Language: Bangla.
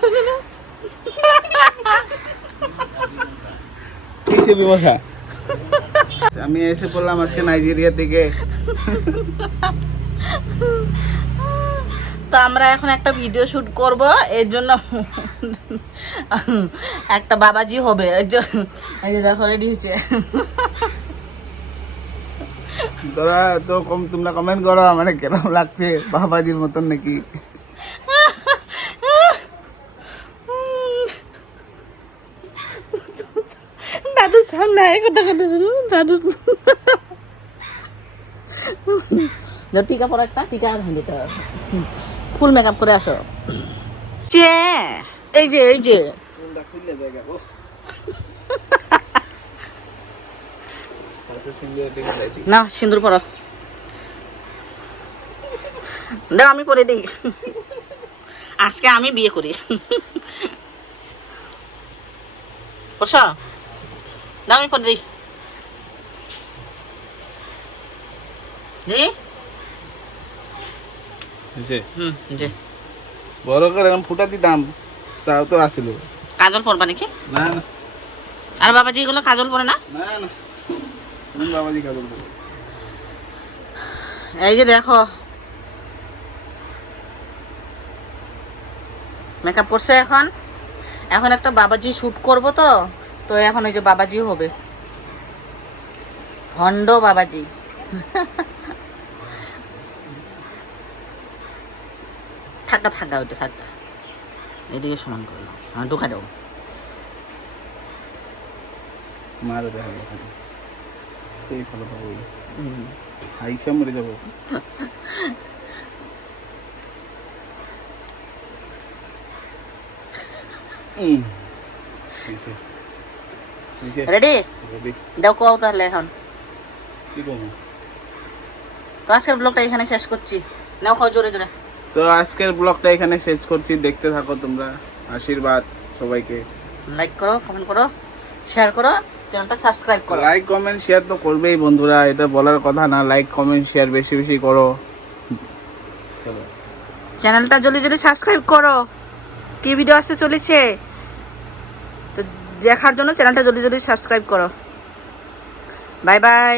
শুনে না? কিসে বিমসা আমি এসে পড়লাম আজকে নাইজেরিয়া থেকে। তো আমরা এখন একটা ভিডিও শুট করব এর জন্য একটা বাবাজি হবে। এই যে দেখো রেডি তোরা তো কম তোমরা কমেন্ট করো মানে কেরম লাগছে? বাবাজির মতন নাকি দাদু সামনে আয় কথা কথা দাদু। দাও টিকা পর একটা টিকা আর দিতে হবে ফুল মেকআপ করে আসো। যে এই যে এই যে। খুললে জায়গা ও না সিঁদুর পরো। দাও আমি পরে দিই। আজকে আমি বিয়ে করি। বসা। আমি পরে দিই দিই হুম যে বড় করে এরকম ফুটা দিতাম তাও তো আসিল কাজল পরবা নাকি না না আর বাবাজি এগুলো কাজল পরে না না না বাবাজি কাজল বলে এই যে দেখো মেকআপ করছে এখন। এখন একটা বাবাজি শুট করব তো। তো এখন ওই যে বাবাজি হবে। ভণ্ড বাবাজি। থাকা থাকা ওইটা থাকা এদিকে সমান করল হ্যাঁ ঢুকা দেবো মারে দেখা সেই ভালো পাবো। আইসা মরে যাব। রেডি দাও কও তাহলে এখন তো আজকের ব্লগটা এখানে শেষ করছি। নাও খাও জোরে জোরে। তো আজকের ব্লগটা এখানে শেষ করছি। দেখতে থাকো তোমরা। আশীর্বাদ সবাইকে। লাইক করো কমেন্ট করো শেয়ার করো চ্যানেলটা সাবস্ক্রাইব করো। লাইক কমেন্ট শেয়ার তো করবেই বন্ধুরা। এটা বলার কথা না। লাইক কমেন্ট শেয়ার বেশি বেশি করো। চলো চ্যানেলটা জলদি জলদি সাবস্ক্রাইব করো। কি ভিডিও আসতে চলেছে? দেখার জন্য চ্যানেলটা জলদি জলদি সাবস্ক্রাইব করো। Bye bye